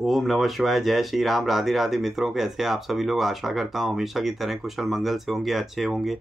ओम नमः शिवाय। जय श्री राम। राधे राधे मित्रों, कैसे हैं आप सभी लोग। आशा करता हूँ हमेशा की तरह कुशल मंगल से होंगे, अच्छे होंगे,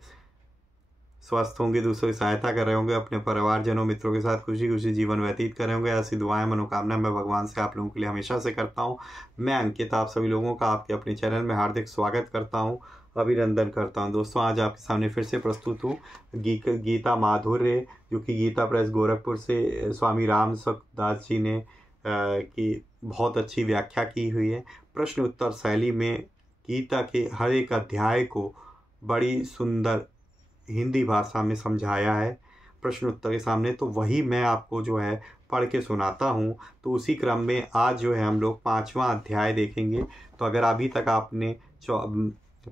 स्वस्थ होंगे, दूसरों की सहायता कर रहे होंगे, अपने परिवारजनों मित्रों के साथ खुशी खुशी जीवन व्यतीत कर रहे होंगे। ऐसी दुआएं मनोकामना मैं भगवान से आप लोगों के लिए हमेशा से करता हूँ। मैं अंकित आप सभी लोगों का आपके अपने चैनल में हार्दिक स्वागत करता हूँ, अभिनंदन करता हूँ। दोस्तों, आज आपके सामने फिर से प्रस्तुत हूँ गीता माधुर्य, जो कि गीता प्रेस गोरखपुर से स्वामी राम दास जी ने की बहुत अच्छी व्याख्या की हुई है। प्रश्न उत्तर शैली में गीता के हर एक अध्याय को बड़ी सुंदर हिंदी भाषा में समझाया है प्रश्न उत्तर के सामने। तो वही मैं आपको जो है पढ़ के सुनाता हूँ। तो उसी क्रम में आज जो है हम लोग 5वां अध्याय देखेंगे। तो अगर अभी तक आपने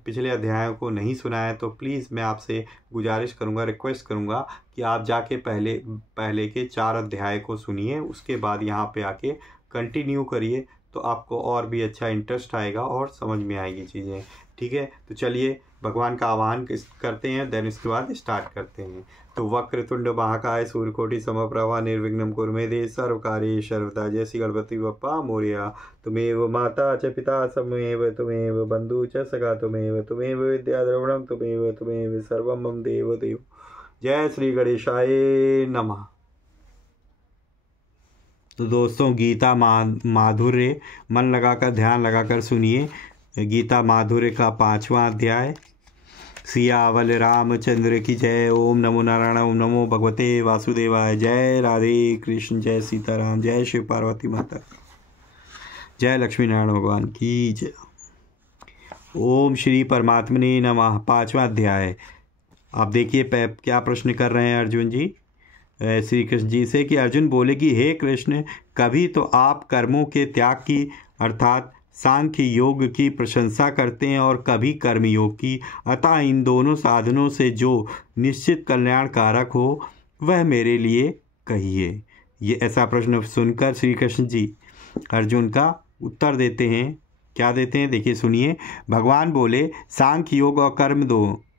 पिछले अध्यायों को नहीं सुना है तो प्लीज़ मैं आपसे गुजारिश करूँगा, रिक्वेस्ट करूँगा कि आप जाके पहले के 4 अध्याय को सुनिए, उसके बाद यहाँ पे आके कंटिन्यू करिए। तो आपको और भी अच्छा इंटरेस्ट आएगा और समझ में आएगी चीज़ें। ठीक है, तो चलिए भगवान का आह्वान करते हैं, देन उसके बाद स्टार्ट करते हैं। तो वक्रतुंड महाकाय सूर्यकोटि समप्रभा निर्विघ्नं कुरु मे देव सर्वकार्येषु सर्वदा। जय श्री गणपति बप्पा मोरया। तुमेव माता च पिता त्वमेव, तुमेव बंधु च सखा त्वमेव, तुमेव विद्या द्रविणं त्वमेव, तुमेव सर्वं मम देव देव। जय श्री गणेशाय नमः। तो दोस्तों, गीता माधुर्य मन लगाकर ध्यान लगाकर सुनिए। गीता माधुर्य का 5वां अध्याय। सियावल रामचंद्र की जय। ओम नमो नारायण। ओम नमो भगवते वासुदेवाय। जय राधे कृष्ण। जय सीताराम। जय शिव पार्वती माता। जय लक्ष्मी नारायण भगवान की जय। ओम श्री परमात्मने नमः। 5वां अध्याय। आप देखिए क्या प्रश्न कर रहे हैं अर्जुन जी श्री कृष्ण जी से, कि अर्जुन बोले कि हे कृष्ण, कभी तो आप कर्मों के त्याग की अर्थात सांख्य योग की प्रशंसा करते हैं और कभी कर्म योग की। अतः इन दोनों साधनों से जो निश्चित कल्याणकारक हो वह मेरे लिए कहिए। ये ऐसा प्रश्न सुनकर श्री कृष्ण जी अर्जुन का उत्तर देते हैं। क्या देते हैं देखिए, सुनिए। भगवान बोले, सांख्य योग और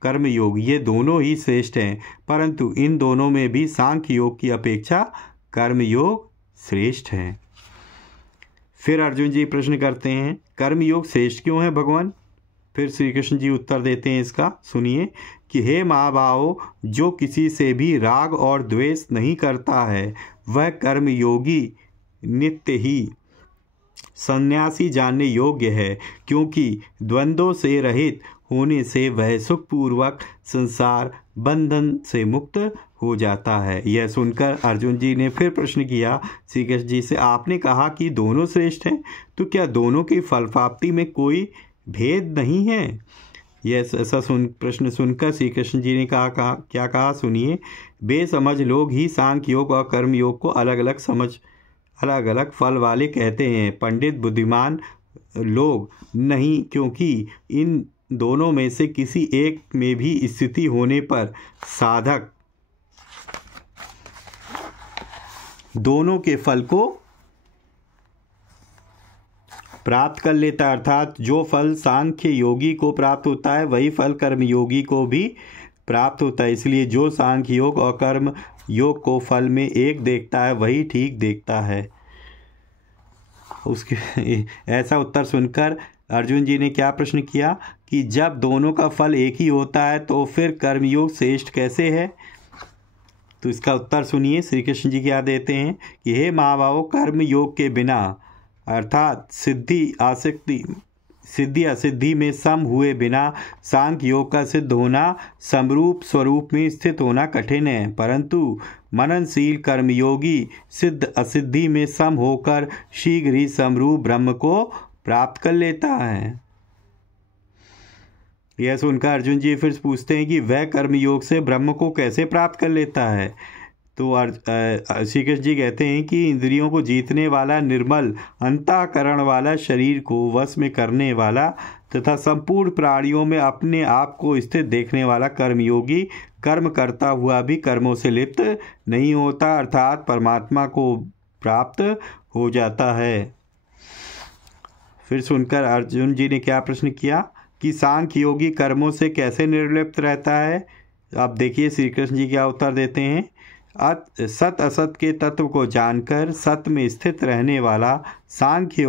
कर्म योग ये दोनों ही श्रेष्ठ हैं, परंतु इन दोनों में भी सांख्य योग की अपेक्षा कर्म योग श्रेष्ठ है। फिर अर्जुन जी प्रश्न करते हैं, कर्म योग श्रेष्ठ क्यों है भगवान। फिर श्री कृष्ण जी उत्तर देते हैं इसका, सुनिए कि हे महाभावो, जो किसी से भी राग और द्वेष नहीं करता है वह कर्म योगी नित्य ही सन्यासी जानने योग्य है, क्योंकि द्वंद्वों से रहित होने से वह सुखपूर्वक संसार बंधन से मुक्त हो जाता है। यह सुनकर अर्जुन जी ने फिर प्रश्न किया श्री कृष्ण जी से, आपने कहा कि दोनों श्रेष्ठ हैं, तो क्या दोनों की फल प्राप्ति में कोई भेद नहीं है। यह ऐसा प्रश्न सुनकर श्री कृष्ण जी ने क्या कहा, सुनिए। बेसमझ लोग ही सांख्य योग और कर्म योग को अलग अलग फल वाले कहते हैं, पंडित बुद्धिमान लोग नहीं, क्योंकि इन दोनों में से किसी एक में भी स्थिति होने पर साधक दोनों के फल को प्राप्त कर लेता है। अर्थात जो फल सांख्य योगी को प्राप्त होता है वही फल कर्म योगी को भी प्राप्त होता है। इसलिए जो सांख्य योग और कर्म योग को फल में एक देखता है वही ठीक देखता है। उसके ऐसा उत्तर सुनकर अर्जुन जी ने क्या प्रश्न किया कि जब दोनों का फल एक ही होता है तो फिर कर्मयोग श्रेष्ठ कैसे है। तो इसका उत्तर सुनिए, श्री कृष्ण जी क्या देते हैं कि हे महाभावो, कर्म योग के बिना अर्थात सिद्धि असिद्धि में सम हुए बिना सांख्य योग का सिद्ध होना समरूप स्वरूप में स्थित होना कठिन है, परंतु मननशील कर्मयोगी सिद्ध असिद्धि में सम होकर शीघ्र ही समरूप ब्रह्म को प्राप्त कर लेता है। यह सुनकर अर्जुन जी फिर पूछते हैं कि वह कर्मयोग से ब्रह्म को कैसे प्राप्त कर लेता है। तो श्री कृष्ण जी कहते हैं कि इंद्रियों को जीतने वाला, निर्मल अंतःकरण वाला, शरीर को वश में करने वाला तथा संपूर्ण प्राणियों में अपने आप को स्थित देखने वाला कर्मयोगी कर्म करता हुआ भी कर्मों से लिप्त नहीं होता, अर्थात परमात्मा को प्राप्त हो जाता है। फिर सुनकर अर्जुन जी ने क्या प्रश्न किया कि सांख्य योगी कर्मों से कैसे निर्लिप्त रहता है। आप देखिए श्री कृष्ण जी क्या उत्तर देते हैं सत असत के तत्व को जानकर सत में स्थित रहने वाला सांख्य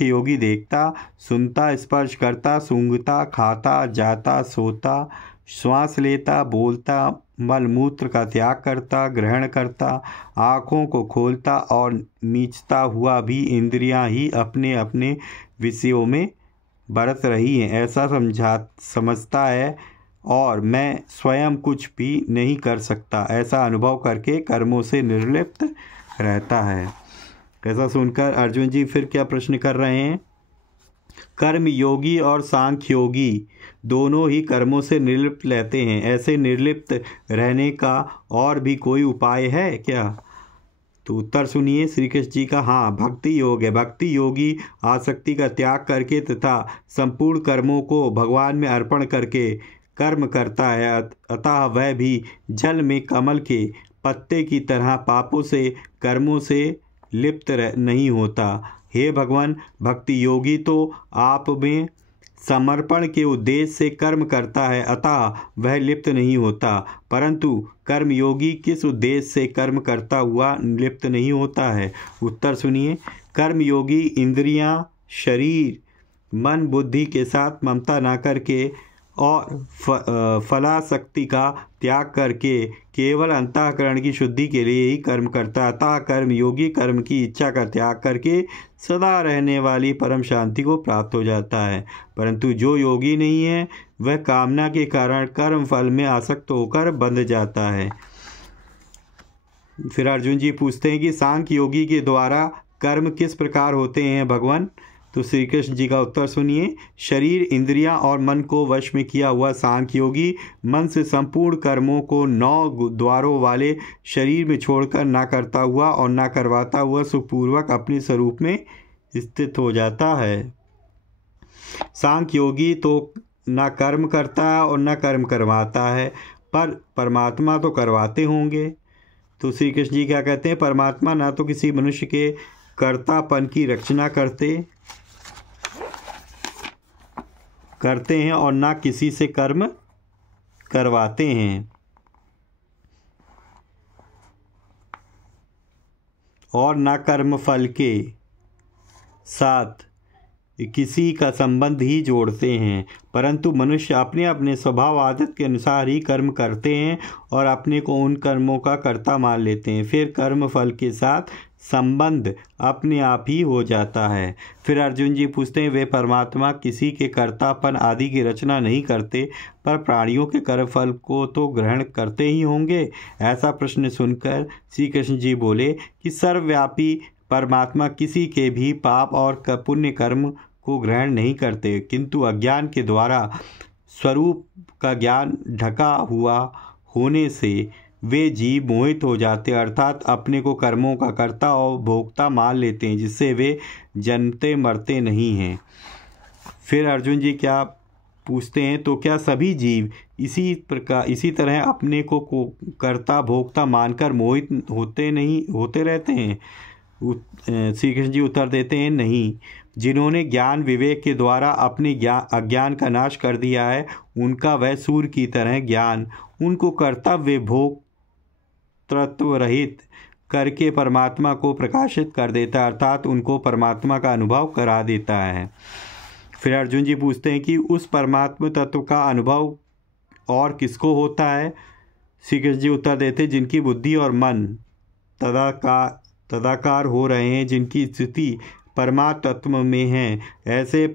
योगी देखता, सुनता, स्पर्श करता, सूंघता, खाता, जाता, सोता, श्वास लेता, बोलता, मल मूत्र का त्याग करता, ग्रहण करता, आँखों को खोलता और मीचता हुआ भी इंद्रियां ही अपने अपने विषयों में बरत रही हैं, ऐसा समझता है और मैं स्वयं कुछ भी नहीं कर सकता, ऐसा अनुभव करके कर्मों से निर्लिप्त रहता है। ऐसा सुनकर अर्जुन जी फिर क्या प्रश्न कर रहे हैं? कर्म योगी और सांख्य योगी दोनों ही कर्मों से निर्लिप्त रहते हैं, ऐसे निर्लिप्त रहने का और भी कोई उपाय है क्या? तो उत्तर सुनिए श्री कृष्ण जी का, हाँ, भक्ति योग है। भक्ति योगी आसक्ति का त्याग करके तथा संपूर्ण कर्मों को भगवान में अर्पण करके कर्म करता है, अतः वह भी जल में कमल के पत्ते की तरह पापों से कर्मों से लिप्त नहीं होता। हे भगवान, भक्ति योगी तो आप में समर्पण के उद्देश्य से कर्म करता है, अतः वह लिप्त नहीं होता, परंतु कर्मयोगी किस उद्देश्य से कर्म करता हुआ लिप्त नहीं होता है? उत्तर सुनिए। कर्मयोगी इंद्रियां, शरीर, मन, बुद्धि के साथ ममता न करके और फलाशक्ति का त्याग करके केवल अंतःकरण की शुद्धि के लिए ही कर्म करता है। अतः कर्मयोगी कर्म की इच्छा का त्याग करके सदा रहने वाली परम शांति को प्राप्त हो जाता है, परंतु जो योगी नहीं है वह कामना के कारण कर्म फल में आसक्त होकर बंध जाता है। फिर अर्जुन जी पूछते हैं कि सांख्य योगी के द्वारा कर्म किस प्रकार होते हैं भगवान? तो श्री कृष्ण जी का उत्तर सुनिए। शरीर, इंद्रियां और मन को वश में किया हुआ सांख्य योगी मन से संपूर्ण कर्मों को 9 द्वारों वाले शरीर में छोड़कर ना करता हुआ और ना करवाता हुआ सुखपूर्वक अपने स्वरूप में स्थित हो जाता है। सांख्य योगी तो ना कर्म करता है और ना कर्म करवाता है, पर परमात्मा तो करवाते होंगे। तो श्री कृष्ण जी क्या कहते हैं? परमात्मा ना तो किसी मनुष्य के कर्तापन की रचना करते हैं और ना किसी से कर्म करवाते हैं, और ना कर्म फल के साथ किसी का संबंध ही जोड़ते हैं, परंतु मनुष्य अपने अपने स्वभाव आदत के अनुसार ही कर्म करते हैं और अपने को उन कर्मों का कर्ता मान लेते हैं। फिर कर्म फल के साथ संबंध अपने आप ही हो जाता है। फिर अर्जुन जी पूछते हैं, वे परमात्मा किसी के कर्तापन आदि की रचना नहीं करते, पर प्राणियों के कर्म फल को तो ग्रहण करते ही होंगे? ऐसा प्रश्न सुनकर श्री कृष्ण जी बोले कि सर्वव्यापी परमात्मा किसी के भी पाप और पुण्य कर्म को ग्रहण नहीं करते, किंतु अज्ञान के द्वारा स्वरूप का ज्ञान ढका हुआ होने से वे जीव मोहित हो जाते, अर्थात अपने को कर्मों का कर्ता और भोक्ता मान लेते हैं, जिससे वे जन्मते मरते नहीं हैं। फिर अर्जुन जी क्या पूछते हैं, तो क्या सभी जीव इसी तरह अपने को कर्ता भोक्ता मानकर मोहित होते रहते हैं? श्री कृष्ण जी उत्तर देते हैं, नहीं। जिन्होंने ज्ञान विवेक के द्वारा अपने अज्ञान का नाश कर दिया है, उनका वह सूर्य की तरह ज्ञान उनको कर्तव्य भोग तत्व रहित करके परमात्मा को प्रकाशित कर देता है, अर्थात उनको परमात्मा का अनुभव करा देता है। फिर अर्जुन जी पूछते हैं कि उस परमात्मा तत्व का अनुभव और किसको होता है? श्री कृष्ण जी उत्तर देते हैं, जिनकी बुद्धि और मन तदाकार हो रहे हैं, जिनकी स्थिति परमात्म तत्व में है, ऐसे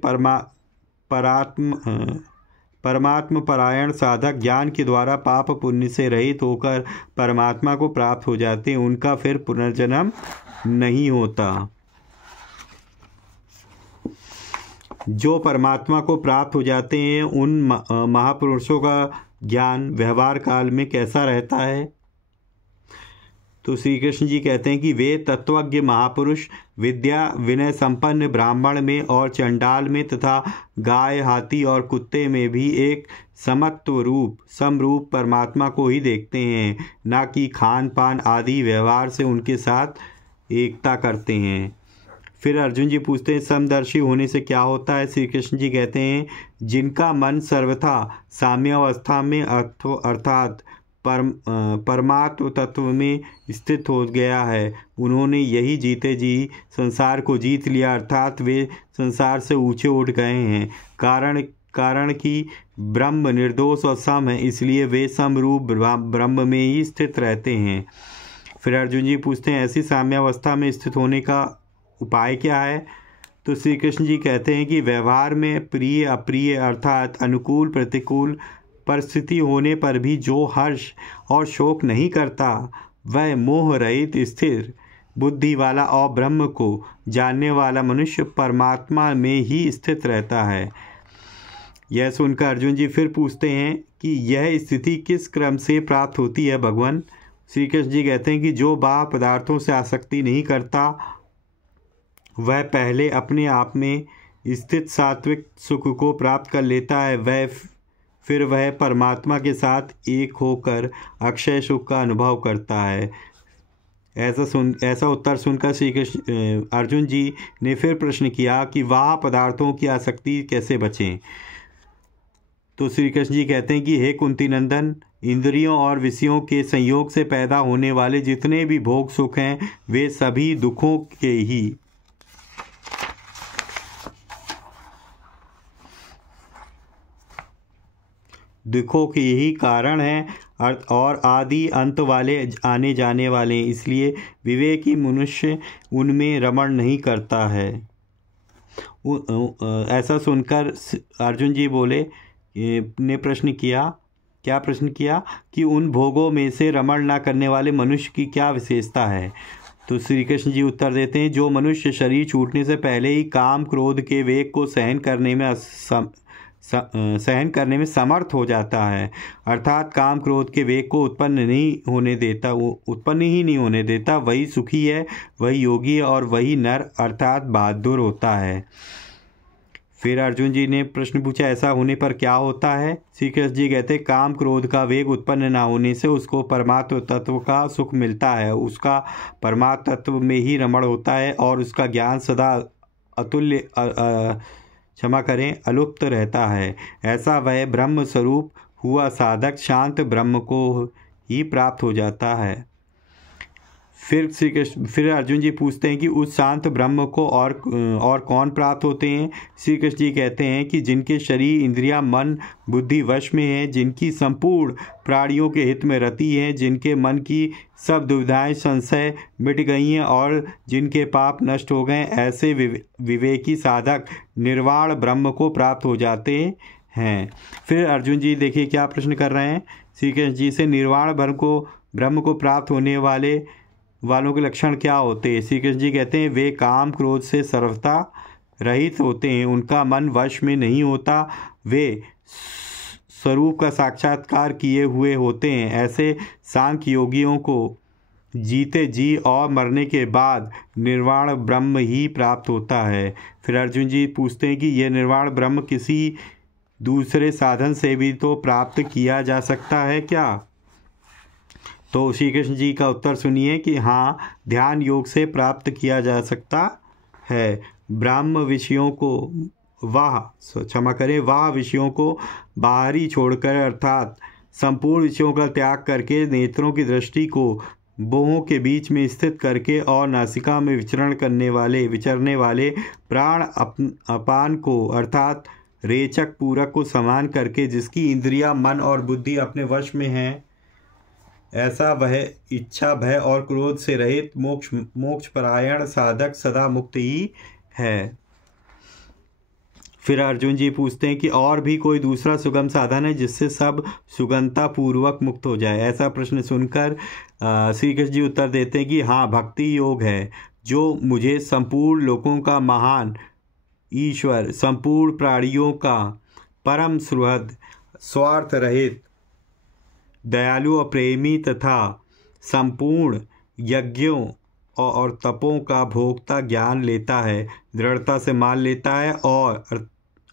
परमात्म परायण साधक ज्ञान के द्वारा पाप पुण्य से रहित होकर परमात्मा को प्राप्त हो जाते हैं, उनका फिर पुनर्जन्म नहीं होता। जो परमात्मा को प्राप्त हो जाते हैं, उन महापुरुषों का ज्ञान व्यवहार काल में कैसा रहता है? तो श्री कृष्ण जी कहते हैं कि वे तत्वज्ञ महापुरुष विद्या विनय संपन्न ब्राह्मण में और चंडाल में तथा गाय, हाथी और कुत्ते में भी एक समरूप परमात्मा को ही देखते हैं, ना कि खान पान आदि व्यवहार से उनके साथ एकता करते हैं। फिर अर्जुन जी पूछते हैं, समदर्शी होने से क्या होता है? श्री कृष्ण जी कहते हैं, जिनका मन सर्वथा साम्यावस्था में अर्थात परमात्म तत्व में स्थित हो गया है। उन्होंने यही जीते जी संसार को जीत लिया, अर्थात वे संसार से ऊंचे उठ गए हैं। कारण कि ब्रह्म निर्दोष और सम है, इसलिए वे समरूप ब्रह्म में ही स्थित रहते हैं। फिर अर्जुन जी पूछते हैं ऐसी साम्यावस्था में स्थित होने का उपाय क्या है? तो श्री कृष्ण जी कहते हैं कि व्यवहार में प्रिय अप्रिय अर्थात अनुकूल प्रतिकूल परिस्थिति होने पर भी जो हर्ष और शोक नहीं करता, वह मोह रहित स्थिर बुद्धि वाला और ब्रह्म को जानने वाला मनुष्य परमात्मा में ही स्थित रहता है। यह सुनकर अर्जुन जी फिर पूछते हैं कि यह स्थिति किस क्रम से प्राप्त होती है भगवान? श्री कृष्ण जी कहते हैं कि जो बाह्य पदार्थों से आसक्ति नहीं करता, वह पहले अपने आप में स्थित सात्विक सुख को प्राप्त कर लेता है, फिर वह परमात्मा के साथ एक होकर अक्षय सुख का अनुभव करता है। ऐसा उत्तर सुनकर श्री कृष्ण अर्जुन जी ने फिर प्रश्न किया कि वह पदार्थों की आसक्ति कैसे बचें? तो श्री कृष्ण जी कहते हैं कि हे कुंती नंदन, इंद्रियों और विषयों के संयोग से पैदा होने वाले जितने भी भोग सुख हैं, वे सभी दुखों के ही कारण हैं और आदि अंत वाले आने जाने वाले, इसलिए विवेकी मनुष्य उनमें रमण नहीं करता है। ऐसा सुनकर अर्जुन जी बोले ने क्या प्रश्न किया कि उन भोगों में से रमण न करने वाले मनुष्य की क्या विशेषता है? तो श्री कृष्ण जी उत्तर देते हैं जो मनुष्य शरीर छूटने से पहले ही काम क्रोध के वेग को सहन करने में समर्थ हो जाता है, अर्थात काम क्रोध के वेग को उत्पन्न ही नहीं होने देता, वही सुखी है, वही योगी है और वही नर अर्थात बहादुर होता है। फिर अर्जुन जी ने प्रश्न पूछा ऐसा होने पर क्या होता है? श्री कृष्ण जी कहते काम क्रोध का वेग उत्पन्न न होने से उसको परमात्म तत्व का सुख मिलता है, उसका परमात्म तत्व में ही रमण होता है और उसका ज्ञान सदा अलुप्त रहता है। ऐसा वह ब्रह्म स्वरूप हुआ साधक शांत ब्रह्म को ही प्राप्त हो जाता है। फिर अर्जुन जी पूछते हैं कि उस शांत ब्रह्म को और कौन प्राप्त होते हैं? श्री कृष्ण जी कहते हैं कि जिनके शरीर इंद्रियां मन बुद्धि वश में हैं, जिनकी संपूर्ण प्राणियों के हित में रति हैं, जिनके मन की सब दुविधाएं संशय मिट गई हैं और जिनके पाप नष्ट हो गए, ऐसे विवेकी साधक निर्वाण ब्रह्म को प्राप्त हो जाते हैं। फिर अर्जुन जी देखिए क्या प्रश्न कर रहे हैं श्री कृष्ण जी से, निर्वाण ब्रह्म को प्राप्त होने वालों के लक्षण क्या होते हैं? श्री कृष्ण जी कहते हैं वे काम क्रोध से सर्वथा रहित होते हैं, उनका मन वश में नहीं होता, वे स्वरूप का साक्षात्कार किए हुए होते हैं। ऐसे सांख्य योगियों को जीते जी और मरने के बाद निर्वाण ब्रह्म ही प्राप्त होता है। फिर अर्जुन जी पूछते हैं कि यह निर्वाण ब्रह्म किसी दूसरे साधन से भी तो प्राप्त किया जा सकता है क्या? तो श्री कृष्ण जी का उत्तर सुनिए कि हाँ, ध्यान योग से प्राप्त किया जा सकता है। ब्रह्म विषयों को वाह विषयों को बाहरी छोड़कर अर्थात संपूर्ण विषयों का त्याग करके नेत्रों की दृष्टि को बोहों के बीच में स्थित करके और नासिका में विचरने वाले प्राण अपान को अर्थात रेचक पूरक को समान करके जिसकी इंद्रियां मन और बुद्धि अपने वश में हैं, ऐसा वह इच्छा भय और क्रोध से रहित मोक्ष परायण साधक सदा मुक्त ही है। फिर अर्जुन जी पूछते हैं कि और भी कोई दूसरा सुगम साधन है जिससे सब सुगमता पूर्वक मुक्त हो जाए? ऐसा प्रश्न सुनकर श्री कृष्ण जी उत्तर देते हैं कि हाँ, भक्ति योग है जो मुझे संपूर्ण लोकों का महान ईश्वर, संपूर्ण प्राणियों का परम सुहृद, स्वार्थ रहित, दयालु और प्रेमी तथा संपूर्ण यज्ञों और तपों का भोक्ता ज्ञान लेता है, दृढ़ता से मान लेता है और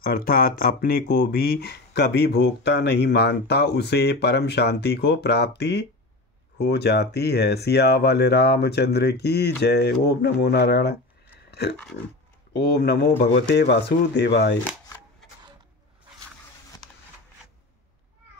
अर्थात अपने को भी कभी भोक्ता नहीं मानता, उसे परम शांति को प्राप्ति हो जाती है। सियावर रामचंद्र की जय। ओम नमो नारायण। ओम नमो भगवते वासुदेवाय।